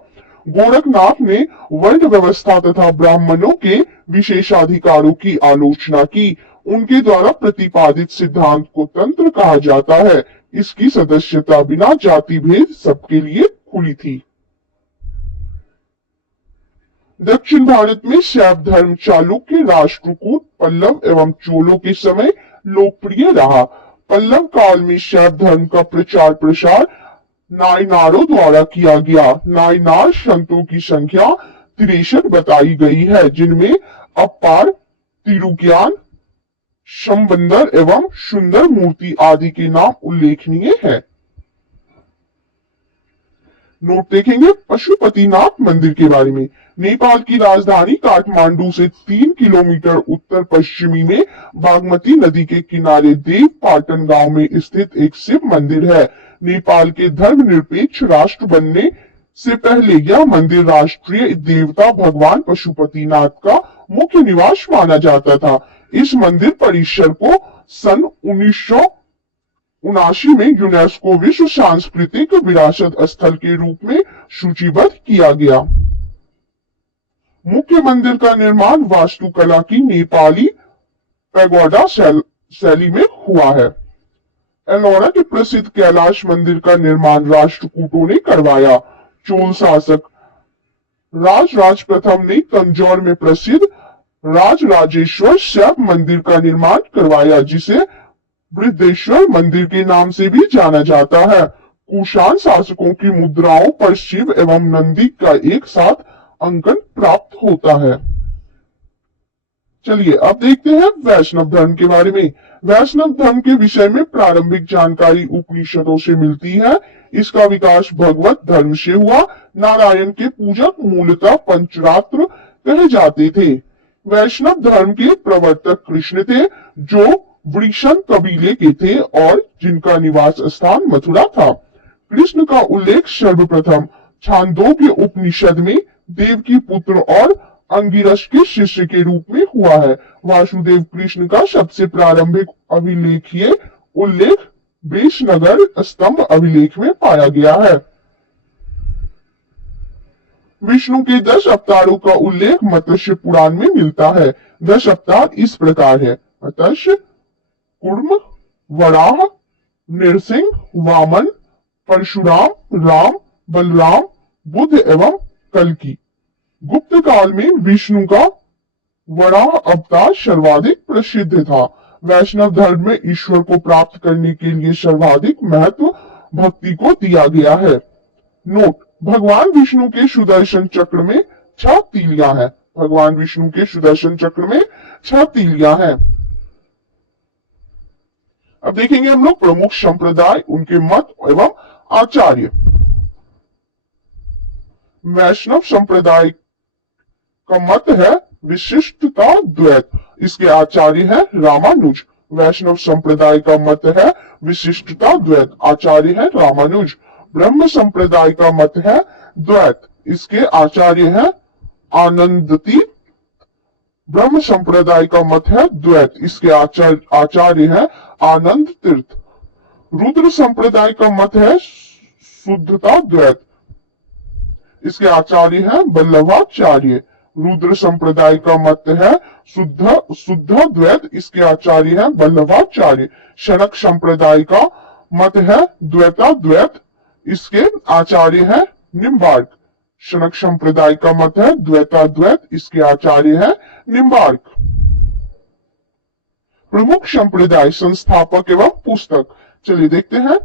गोरखनाथ ने वर्ण व्यवस्था तथा ब्राह्मणों के विशेषाधिकारों की आलोचना की। उनके द्वारा प्रतिपादित सिद्धांत को तंत्र कहा जाता है। इसकी सदस्यता बिना जाति भेद सबके लिए खुली थी। दक्षिण भारत में शैव धर्म चालुक्य, राष्ट्रकूट, पल्लव एवं चोलों के समय लोकप्रिय रहा। पल्लव काल में शैव धर्म का प्रचार प्रसार नायनारों द्वारा किया गया। नायनार संतों की संख्या 63 बताई गई है, जिनमें अपार, तिरुज्ञान, शंबंदर एवं सुंदर मूर्ति आदि के नाम उल्लेखनीय है। नोट देखेंगे पशुपतिनाथ मंदिर के बारे में। नेपाल की राजधानी काठमांडू से 3 किलोमीटर उत्तर पश्चिमी में बागमती नदी के किनारे देव पाटन गांव में स्थित एक शिव मंदिर है। नेपाल के धर्मनिरपेक्ष राष्ट्र बनने से पहले यह मंदिर राष्ट्रीय देवता भगवान पशुपतिनाथ का मुख्य निवास माना जाता था। इस मंदिर परिसर को सन 1979 में यूनेस्को विश्व सांस्कृतिक विरासत स्थल के रूप में सूचीबद्ध किया गया। मुख्य मंदिर का निर्माण वास्तुकला की नेपाली पैगोडा शैली में हुआ है। एलोरा के प्रसिद्ध कैलाश मंदिर का निर्माण राष्ट्रकूटों ने करवाया। चोल शासक राजराज प्रथम ने तंजौर में प्रसिद्ध राजराजेश्वर शैव मंदिर का निर्माण करवाया, जिसे बृहदेश्वर मंदिर के नाम से भी जाना जाता है। कुषाण शासकों की मुद्राओं पर शिव एवं नंदी का एक साथ अंकन प्राप्त होता है। चलिए अब देखते हैं वैष्णव धर्म के बारे में। वैष्णव धर्म के विषय में प्रारंभिक जानकारी उपनिषदों से मिलती है। इसका विकास भगवत धर्म से हुआ। नारायण के पूजक मूलतः पंचरात्र कहे जाते थे। वैष्णव धर्म के प्रवर्तक कृष्ण थे, जो वृषण कबीले के थे और जिनका निवास स्थान मथुरा था। कृष्ण का उल्लेख सर्वप्रथम छांदोग्य उपनिषद में देवकी पुत्र और अंगिरस के शिष्य के रूप में हुआ है। वासुदेव कृष्ण का सबसे प्रारंभिक अभिलेखीय उल्लेख बेशनगर स्तंभ अभिलेख में पाया गया है। विष्णु के 10 अवतारों का उल्लेख मत्स्य पुराण में मिलता है। 10 अवतार इस प्रकार है: मत्स्य, कूर्म, वराह, नृसिंह, वामन, परशुराम, राम, बलराम, बुद्ध एवं कल्कि। गुप्त काल में विष्णु का वराह अवतार सर्वाधिक प्रसिद्ध था। वैष्णव धर्म में ईश्वर को प्राप्त करने के लिए सर्वाधिक महत्व भक्ति को दिया गया है। नोट, भगवान विष्णु के सुदर्शन चक्र में 6 तीलियां हैं। भगवान विष्णु के सुदर्शन चक्र में 6 तीलियां हैं। अब देखेंगे हम लोग प्रमुख संप्रदाय, उनके मत एवं आचार्य। वैष्णव संप्रदाय का मत है विशिष्टता द्वैत, इसके आचार्य है रामानुज। वैष्णव संप्रदाय का मत है विशिष्टता द्वैत, आचार्य है रामानुज। ब्रह्म संप्रदाय का मत है द्वैत, इसके आचार्य है आनंदती। ब्रह्म संप्रदाय का मत है द्वैत, इसके आचार्य है आनंद तीर्थ। रुद्र संप्रदाय का मत है शुद्धता द्वैत, इसके आचार्य है वल्लभाचार्य। रुद्र संप्रदाय का मत है शुद्ध द्वैत, इसके आचार्य है वल्लभाचार्य। शनक संप्रदाय का मत है द्वैता द्वैत, इसके आचार्य है निम्बार्क। शनक संप्रदाय का मत है द्वैता द्वैत, इसके आचार्य है निम्बार्क। प्रमुख संप्रदाय, संस्थापक एवं पुस्तक, चलिए देखते हैं।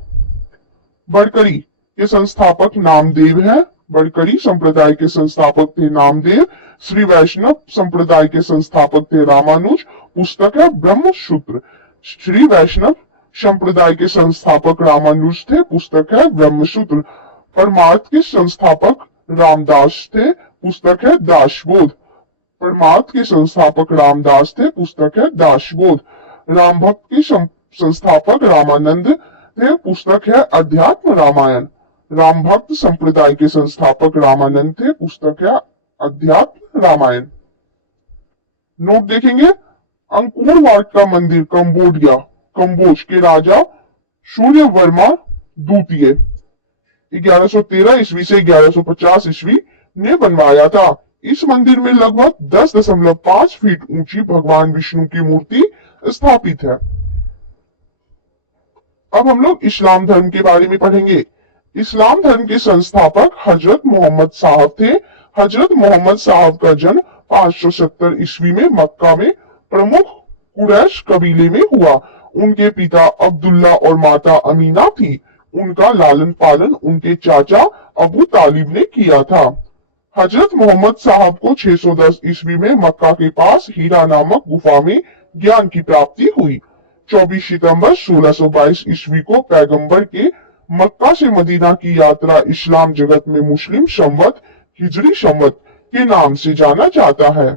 बड़करी के संस्थापक नामदेव है। बड़करी संप्रदाय के संस्थापक थे नामदेव। श्री वैष्णव संप्रदाय के संस्थापक थे रामानुज। पुस्तक है ब्रह्मसूत्र। श्री वैष्णव संप्रदाय के संस्थापक रामानुज थे। पुस्तक है ब्रह्मसूत्र। परमार्थ के संस्थापक रामदास थे। पुस्तक है दासबोध। परमार्थ के संस्थापक रामदास थे। पुस्तक है दासबोध। राम भक्त के संस्थापक रामानंद थे। पुस्तक है अध्यात्म रामायण। राम भक्त संप्रदाय के संस्थापक रामानंद थे। पुस्तक है अध्यात्म रामायण। नोट देखेंगे। अंकोरवाट का मंदिर कंबोज के राजा सूर्य वर्मा द्वितीय 1113 ईस्वी से 1150 ईस्वी ने बनवाया था। इस मंदिर में लगभग 10.5 फीट ऊंची भगवान विष्णु की मूर्ति स्थापित है। अब हम लोग इस्लाम धर्म के बारे में पढ़ेंगे। इस्लाम धर्म के संस्थापक हजरत मोहम्मद साहब थे। हजरत मोहम्मद साहब का जन्म 570 ईस्वी में मक्का में प्रमुख कुरैश कबीले में हुआ। उनके पिता अब्दुल्ला और माता अमीना थी। उनका लालन पालन उनके चाचा अबू तालिब ने किया था। हजरत मोहम्मद साहब को 610 ईस्वी में मक्का के पास हीरा नामक गुफा में ज्ञान की प्राप्ति हुई। 24 सितंबर 1622 ईस्वी को पैगंबर के मक्का से मदीना की यात्रा इस्लाम जगत में मुस्लिम संवत हिजरी संवत के नाम से जाना जाता है।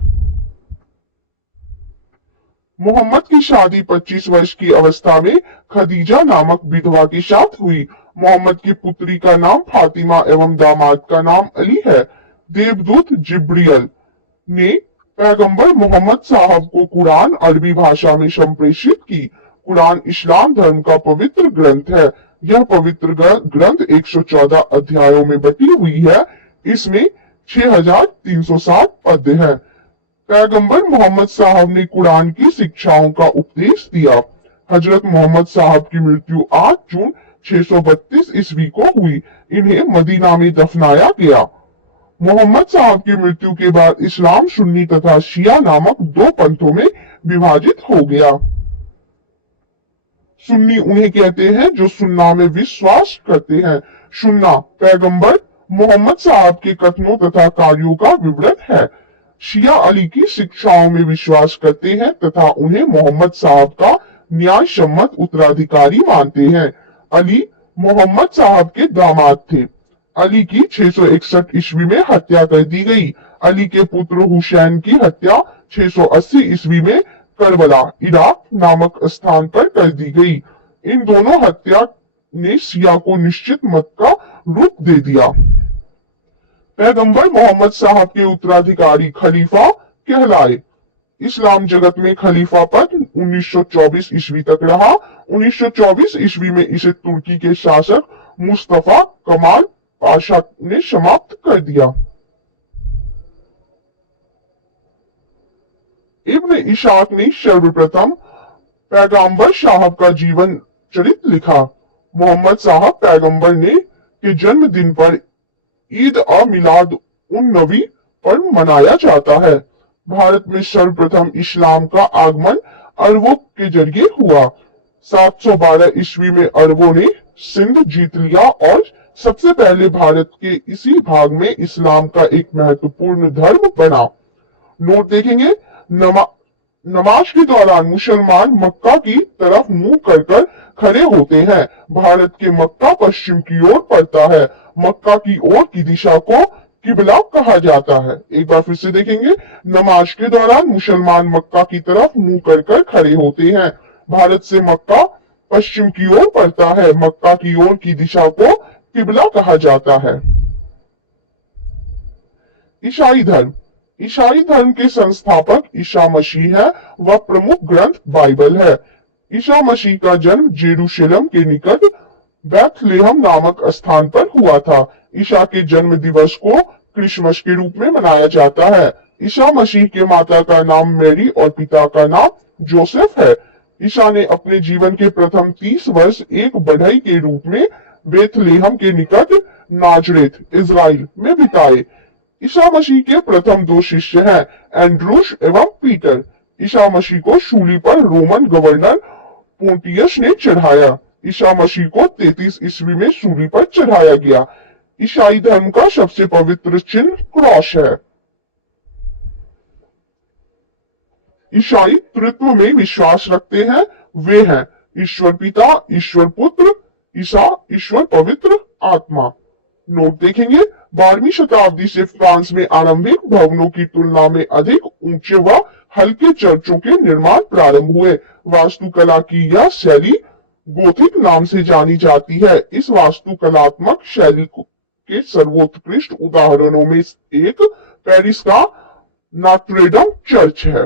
मोहम्मद की शादी 25 वर्ष की अवस्था में खदीजा नामक विधवा के साथ हुई। मोहम्मद की पुत्री का नाम फातिमा एवं दामाद का नाम अली है। देवदूत जिब्रियल ने पैगंबर मोहम्मद साहब को कुरान अरबी भाषा में संप्रेषित की। कुरान इस्लाम धर्म का पवित्र ग्रंथ है। यह पवित्र ग्रंथ 114 अध्यायों में बटी हुई है। इसमें 6307 पद है। पैगंबर मोहम्मद साहब ने कुरान की शिक्षाओं का उपदेश दिया। हजरत मोहम्मद साहब की मृत्यु 8 जून 632 ईस्वी को हुई। इन्हें मदीना में दफनाया गया। मोहम्मद साहब की मृत्यु के बाद इस्लाम सुन्नी तथा शिया नामक 2 पंथों में विभाजित हो गया। सुन्नी उन्हें कहते हैं जो सुन्ना में विश्वास करते हैं। सुन्ना पैगंबर मोहम्मद साहब के कथनों तथा कार्यों का विवरण है। शिया अली की शिक्षाओं में विश्वास करते हैं तथा उन्हें मोहम्मद साहब का न्याय सम्मत उत्तराधिकारी मानते हैं। अली मोहम्मद साहब के दामाद थे। अली की 661 ईस्वी में हत्या कर दी गई। अली के पुत्र हुसैन की हत्या 680 ईस्वी में करबला इराक नामक स्थान पर कर दी गई। इन दोनों हत्या ने शिया को निश्चित मत का रूप दे दिया। पैगंबर मोहम्मद साहब के उत्तराधिकारी खलीफा कहलाए। इस्लाम जगत में खलीफा पद 1924 ईस्वी तक रहा। 1924 ईस्वी में इसे तुर्की के शासक मुस्तफा कमाल पाशा ने समाप्त कर दिया। इब्न इशाक ने सर्वप्रथम पैगंबर साहब का जीवन चरित्र लिखा। मोहम्मद साहब पैगंबर ने के जन्म दिन पर ईद और मिलाद उन नबी पर मनाया जाता है। भारत में सर्वप्रथम इस्लाम का आगमन अरबों के जरिए हुआ। 712 ईस्वी में अरबों ने सिंध जीत लिया और सबसे पहले भारत के इसी भाग में इस्लाम का एक महत्वपूर्ण धर्म बना। नोट देखेंगे, नमाज के दौरान मुसलमान मक्का की तरफ मुंह कर खड़े होते हैं। भारत के मक्का पश्चिम की ओर पड़ता है। मक्का की ओर की दिशा को किबला कहा जाता है। एक बार फिर से देखेंगे, नमाज के दौरान मुसलमान मक्का की तरफ मुंह कर खड़े होते हैं। भारत से मक्का पश्चिम की ओर पड़ता है। मक्का की ओर की दिशा को किबला कहा जाता है। ईसाई धर्म। ईसाई धर्म के संस्थापक ईसा मसीह है। वह प्रमुख ग्रंथ बाइबल है। ईसा मसीह का जन्म जेरूशलेम के निकट बैथलेहम नामक स्थान पर हुआ था। ईसा के जन्म दिवस को क्रिसमस के रूप में मनाया जाता है। ईसा मसीह के माता का नाम मैरी और पिता का नाम जोसेफ है। ईसा ने अपने जीवन के प्रथम 30 वर्ष एक बढ़ई के रूप में बेथलेहम के निकट नाजरेथ इज़राइल में बिताए। ईसा मसीह के प्रथम 2 शिष्य हैं, एंड्रूस एवं पीटर। ईसा मसीह को शूली पर रोमन गवर्नर पोंटियस ने चढ़ाया। ईसा मसीह को 33 ईस्वी में सूली पर चढ़ाया गया। ईसाई धर्म का सबसे पवित्र चिन्ह क्रॉस है। ईसाई तृत्व में विश्वास रखते हैं। वे हैं ईश्वर पिता, ईश्वर पुत्र, ईसा, ईश्वर पवित्र आत्मा। नोट देखेंगे, 12वीं शताब्दी से फ्रांस में आरंभिक भवनों की तुलना में अधिक ऊंचे व हल्के चर्चों के निर्माण प्रारंभ हुए। वास्तुकला की यह शैली गोथिक नाम से जानी जाती है। इस वास्तुकलात्मक शैली के सर्वोत्कृष्ट उदाहरणों में एक पेरिस का नॉट्रे-डेम चर्च है।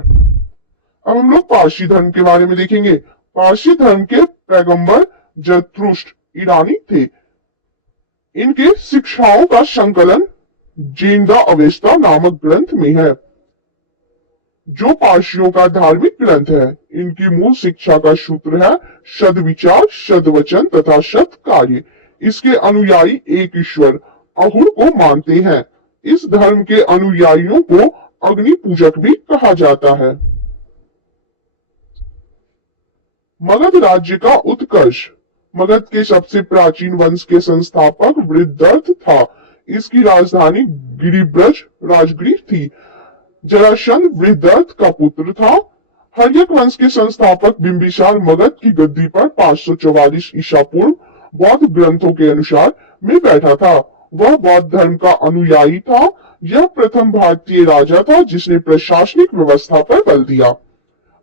अब हम लोग पारसी धर्म के बारे में देखेंगे। पारसी धर्म के पैगंबर जरथुष्ट्र ईरानी थे। इनके शिक्षाओं का संकलन जेंदा अवेस्ता नामक ग्रंथ में है, जो पारसियों का धार्मिक ग्रंथ है। इनकी मूल शिक्षा का सूत्र है सद्विचार, सद्वचन तथा सत् कार्य। इसके अनुयायी एक ईश्वर अहुर को मानते हैं। इस धर्म के अनुयायियों को अग्नि पूजक भी कहा जाता है। मगध राज्य का उत्कर्ष। मगध के सबसे प्राचीन वंश के संस्थापक वृद्धर्थ था। इसकी राजधानी गिरिब्रज राजगृह थी। जरासंध वृद्धर्थ का पुत्र था। हर्यक वंश के संस्थापक बिंबिसार मगध की गद्दी पर 544 ईसा पूर्व बौद्ध ग्रंथों के अनुसार में बैठा था। वह बौद्ध धर्म का अनुयायी था। यह प्रथम भारतीय राजा था जिसने प्रशासनिक व्यवस्था पर बल दिया।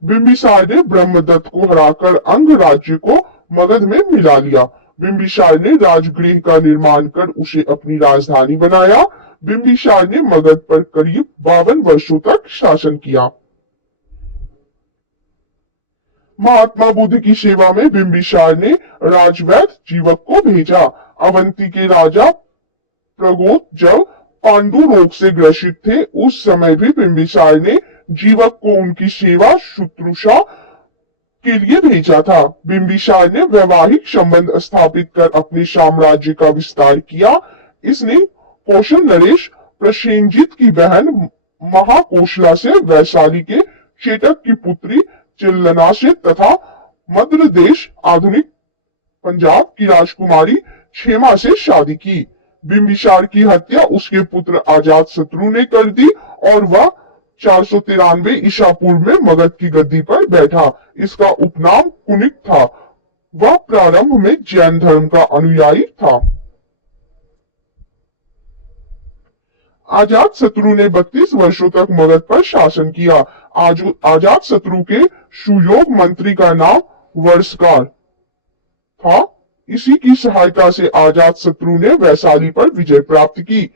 बिंबिसार ने ब्रह्मदत्त को हराकर अंग राज्य को मगध में मिला लिया। बिंबिसार ने राजगृह का निर्माण कर उसे अपनी राजधानी बनाया। बिंबिसार ने मगध पर करीब 52 वर्षों तक शासन किया। महात्मा बुद्ध की सेवा में बिंबिसार ने राजवैद्य जीवक को भेजा। अवंती के राजा प्रगोत जब पांडु रोग से ग्रसित थे, उस समय भी बिंबिसार ने जीवक को उनकी सेवा शुश्रूषा के लिए भेजा था। बिंबिसार ने वैवाहिक संबंध स्थापित कर अपने साम्राज्य का विस्तार किया। इसने कौशल नरेश प्रसेनजीत की बहन महाकोशला से, वैशाली के चेतक की पुत्री चिल्लना से तथा मध्य देश आधुनिक पंजाब की राजकुमारी क्षेमा से शादी की। बिंबिसार की हत्या उसके पुत्र अजातशत्रु ने कर दी और वह 493 ईसा पूर्व में मगध की गद्दी पर बैठा। इसका उपनाम कुनिक था। वह प्रारंभ में जैन धर्म का अनुयायी था। अजातशत्रु ने 32 वर्षों तक मगध पर शासन किया। अजातशत्रु के सुयोग मंत्री का नाम वर्षकार था। इसी की सहायता से अजातशत्रु ने वैशाली पर विजय प्राप्त की।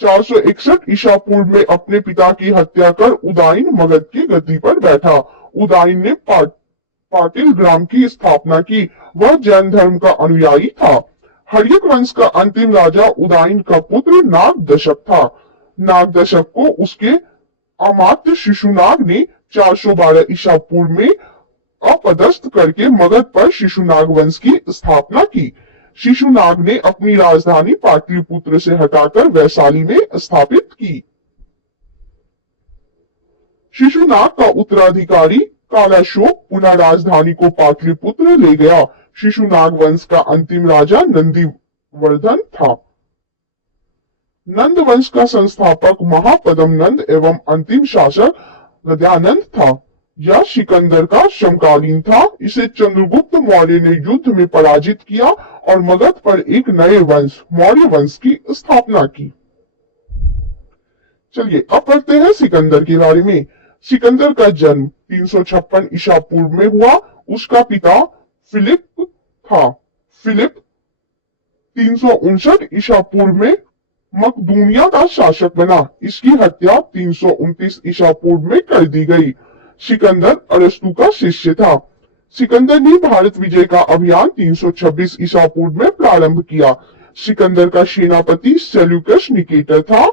461 ईसा पूर्व में अपने पिता की हत्या कर उदाइन मगध की गद्दी पर बैठा। उदाइन ने पाटिल ग्राम की स्थापना की। वह जैन धर्म का अनुयायी था। हर्यक वंश का अंतिम राजा उदाइन का पुत्र नागदशक था। नागदशक को उसके अमात्य शिशुनाग ने 412 ईसा पूर्व में अपदस्थ करके मगध पर शिशुनाग वंश की स्थापना की। शिशुनाग ने अपनी राजधानी पाटलिपुत्र से हटाकर वैशाली में स्थापित की। शिशुनाग का उत्तराधिकारी कालाशोक पुनः राजधानी को पाटलिपुत्र ले गया। शिशुनाग वंश का अंतिम राजा नंदी वर्धन था। नंद वंश का संस्थापक महापद्म नंद एवं अंतिम शासक गद्यानंद था। यह सिकंदर का समकालीन था। इसे चंद्रगुप्त मौर्य ने युद्ध में पराजित किया और मगध पर एक नए वंश मौर्य वंश की स्थापना की। चलिए अब पढ़ते हैं सिकंदर के बारे में। सिकंदर का जन्म 356 ईसा पूर्व में हुआ। उसका पिता फिलिप था। फिलिप 359 ईसा पूर्व में मकदूनिया का शासक बना। इसकी हत्या 329 ईसा पूर्व में कर दी गई। सिकंदर अरस्तु का शिष्य था। सिकंदर ने भारत विजय का अभियान 326 ईसा पूर्व में प्रारंभ किया। सिकंदर का सेनापति सेल्यूकस निकेटर था।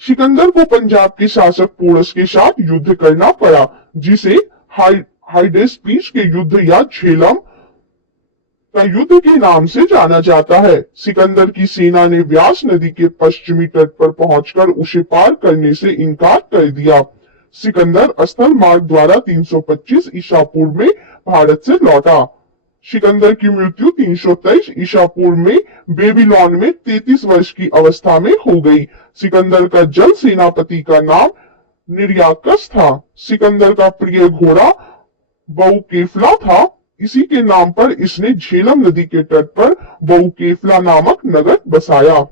सिकंदर को पंजाब के शासक पोरस के साथ युद्ध करना पड़ा, जिसे हाइडेस्पीस के युद्ध या झेलम का युद्ध के नाम से जाना जाता है। सिकंदर की सेना ने व्यास नदी के पश्चिमी तट पर पहुंचकर उसे पार करने से इनकार कर दिया। सिकंदर स्थल मार्ग द्वारा 325 ईसा पूर्व में भारत से लौटा। सिकंदर की मृत्यु 323 ईसा पूर्व में बेबीलोन में 33 वर्ष की अवस्था में हो गई। सिकंदर का जल सेनापति का नाम निर्याकस था। सिकंदर का प्रिय घोड़ा बहुकेफला था। इसी के नाम पर इसने झेलम नदी के तट पर बहुकेफला नामक नगर बसाया।